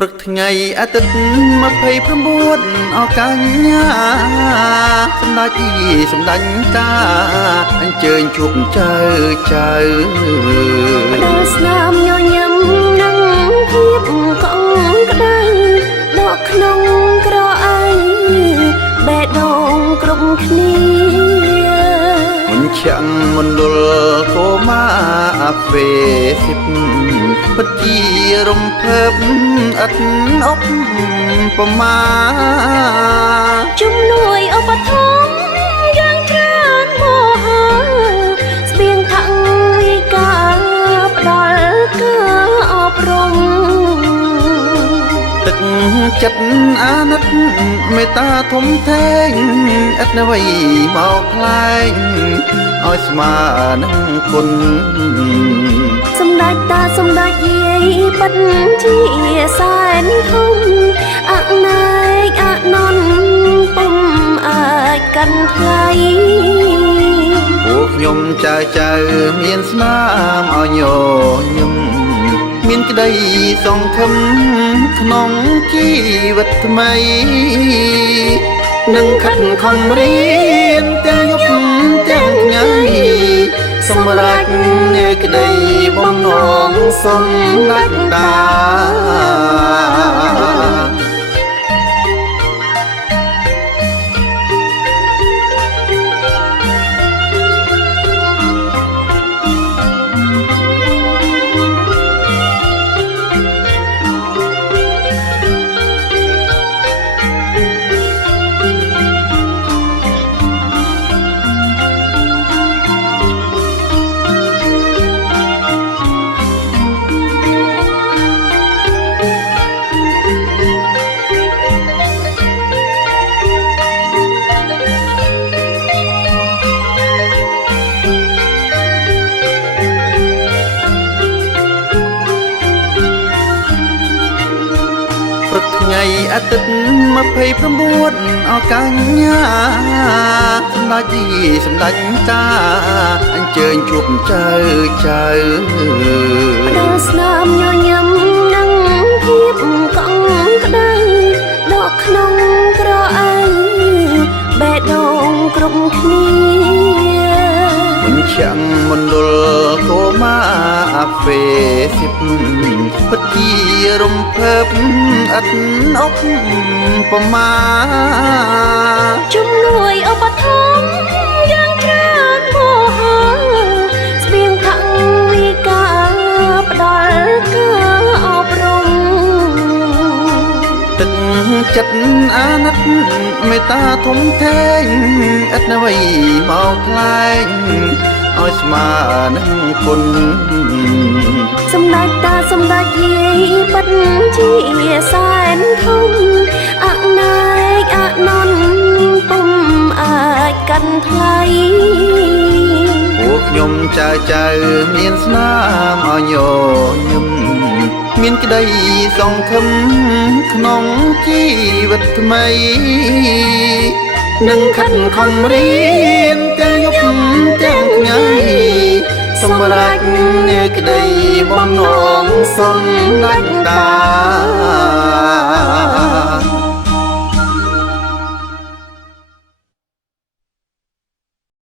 ព្រឹកថ្ងៃអាទិត្យ29 អកញ្ញាសម្ដេចសម្ដេចតាអញ្ជើញជួបចៅដល់ស្នាមញញឹមនឹងភាពកង់ក្ដៅដកក្នុងក្រអីបេះដូងគ្រប់គ្នាមិនចាំងមណ្ឌលកូម៉ាអាហ្វេសិបពិតជារំភើបអត់អប់ប្រមាជំនួយឧបត្ថម្ភយ៉ាងច្រើនមហាស្បៀងថងវិការផ្ដល់ការអប់រំទឹកចិត្តអាណិតមេត្តាធំធេងឥតអ្វីមកខ្លែងឲ្យស្មើនឹងគុណសម្ដេចតាសម្ដេចយាយពិតជាសែនធំអណែកអនន្តពុំអាចកាន់ថ្លៃពួកខ្ញុំចៅមានស្នាមឲ្យញញឹមមានក្តីសង្ឃឹមក្នុងជីវិតថ្មីនឹងខិតខំរៀនទាំងយប់ទាំងថ្ងៃសម្រាប់នៅក្តីបំណងសម្ដេចតាថ្ងៃអាទិត្យ29 អកញ្ញាសម្ដេចសម្ដេចតាអញ្ជើញជួបចៅដល់ស្នាមញញឹមនឹងភាពកង់ក្ដៅដកក្នុងក្រអីបេះដូងគ្រប់គ្នាមិនចាំងមណ្ឌលកូម៉ាអាហ្វេសិបពិតជារំភើបឥតអប់ប្រមាជំនួយឧបត្ថម្ភយ៉ាងច្រើនមហាស្បៀងថងវិការផ្ដល់ការអប់រំទឹកចិត្តអាណិតមេត្តាធំធេងឥតអ្វីមកខ្លែងឲ្យស្មើនឹងគុណសម្ដេចតាសម្ដេចយាយពិតជាសែនធំអណែកអនន្តពុំអាចកាន់ថ្លៃពួកខ្ញុំចៅមានស្នាមឲ្យញញឹមមានក្តីសង្ឃឹមក្នុងជីវិតថ្មីនឹងខិតខំរៀនទាំងយប់ទាំងថ្ងៃសម្រាប់នៅក្តីបំណងសម្ដេចតា